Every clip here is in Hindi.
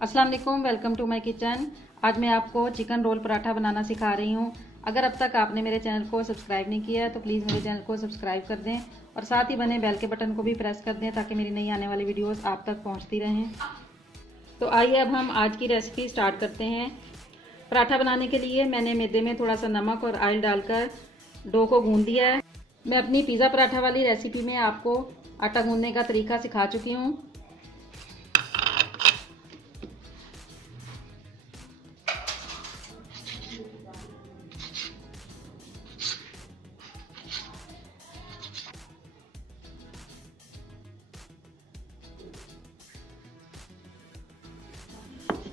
अस्सलाम वालेकुम, वेलकम टू माय किचन। आज मैं आपको चिकन रोल पराठा बनाना सिखा रही हूँ। अगर अब तक आपने मेरे चैनल को सब्सक्राइब नहीं किया है तो प्लीज़ मेरे चैनल को सब्सक्राइब कर दें और साथ ही बने बेल के बटन को भी प्रेस कर दें ताकि मेरी नई आने वाली वीडियोस आप तक पहुँचती रहें। तो आइए अब हम आज की रेसिपी स्टार्ट करते हैं। पराठा बनाने के लिए मैंने मैदे में थोड़ा सा नमक और ऑयल डालकर डो को गूँध दिया है। मैं अपनी पिज़्ज़ा पराठा वाली रेसिपी में आपको आटा गूँधने का तरीका सिखा चुकी हूँ।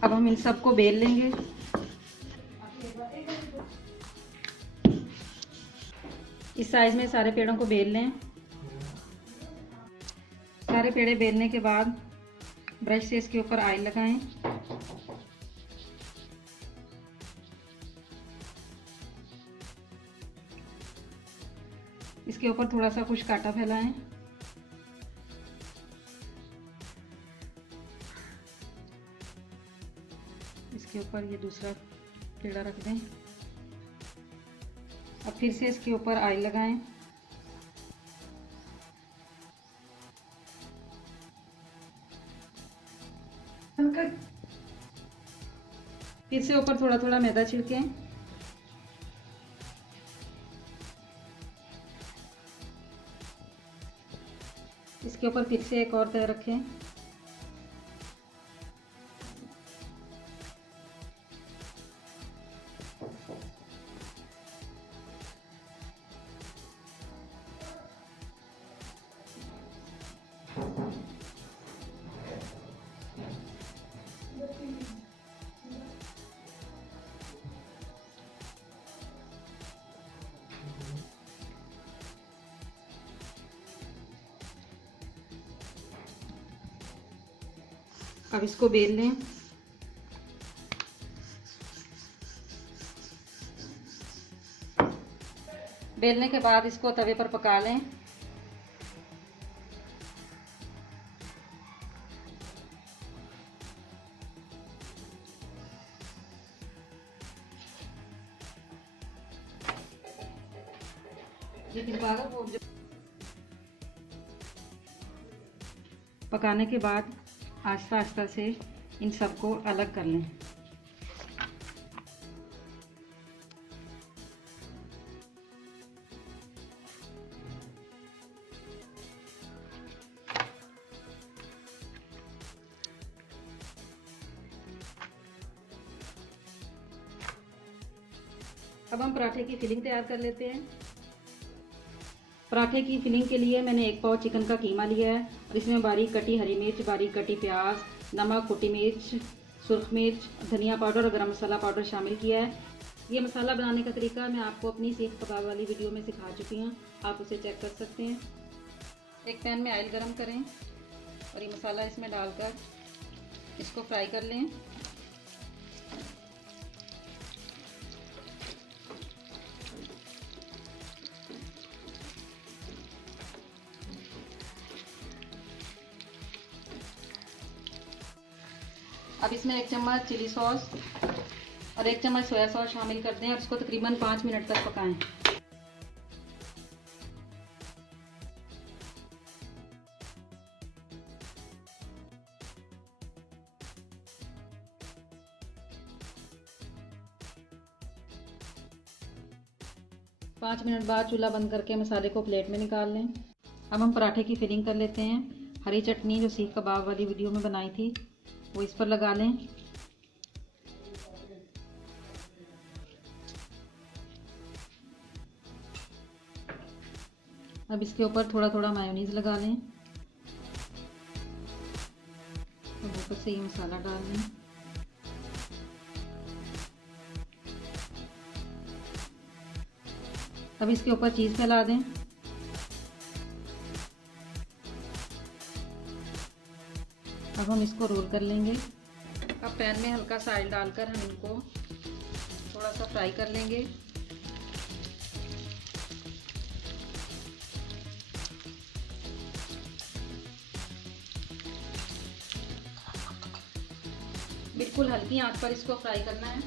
अब हम इन सबको बेल लेंगे। इस साइज में सारे पेड़ों को बेल लें। सारे पेड़े बेलने के बाद ब्रश से इसके ऊपर ऑयल लगाएं। इसके ऊपर थोड़ा सा खुश्क आटा फैलाएं। इसके ऊपर ये दूसरा पेड़ा रख दें। अब फिर से इसके ऊपर ऑयल लगाएं। फिर से ऊपर थोड़ा थोड़ा मैदा छिड़कें। इसके ऊपर फिर से एक और तह रखें। अब इसको बेल लें। बेलने के बाद इसको तवे पर पका लें। पकाने के बाद आस्ता आस्ता से इन सबको अलग कर लें। अब हम पराठे की फिलिंग तैयार कर लेते हैं। पराठे की फिलिंग के लिए मैंने 1 पाव चिकन का कीमा लिया है और इसमें बारीक कटी हरी मिर्च, बारीक कटी प्याज, नमक, कुटी मिर्च, सुर्ख मिर्च, धनिया पाउडर और गरम मसाला पाउडर शामिल किया है। ये मसाला बनाने का तरीका मैं आपको अपनी सीख कबाब वाली वीडियो में सिखा चुकी हूँ, आप उसे चेक कर सकते हैं। एक पैन में ऑयल गरम करें और ये मसाला इसमें डालकर इसको फ्राई कर लें। अब इसमें 1 चम्मच चिली सॉस और 1 चम्मच सोया सॉस शामिल कर दें और इसको तकरीबन 5 मिनट तक पकाएं। पाँच मिनट बाद चूल्हा बंद करके मसाले को प्लेट में निकाल लें। अब हम पराठे की फिलिंग कर लेते हैं। हरी चटनी जो सीख कबाब वाली वीडियो में बनाई थी वो इस पर लगा लें। अब इसके ऊपर थोड़ा थोड़ा मायोनीज लगा लें। अब ऊपर से ये मसाला डाल लें। अब इसके ऊपर चीज़ फैला दें। अब हम इसको रोल कर लेंगे। अब पैन में हल्का सा ऑयल डालकर हम इनको थोड़ा सा फ्राई कर लेंगे। बिल्कुल हल्की आंच पर इसको फ्राई करना है।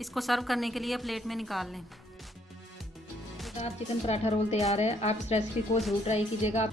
इसको सर्व करने के लिए प्लेट में निकाल लें। चिकन पराठा रोल तैयार है। आप इस रेसिपी को ज़रूर ट्राई कीजिएगा।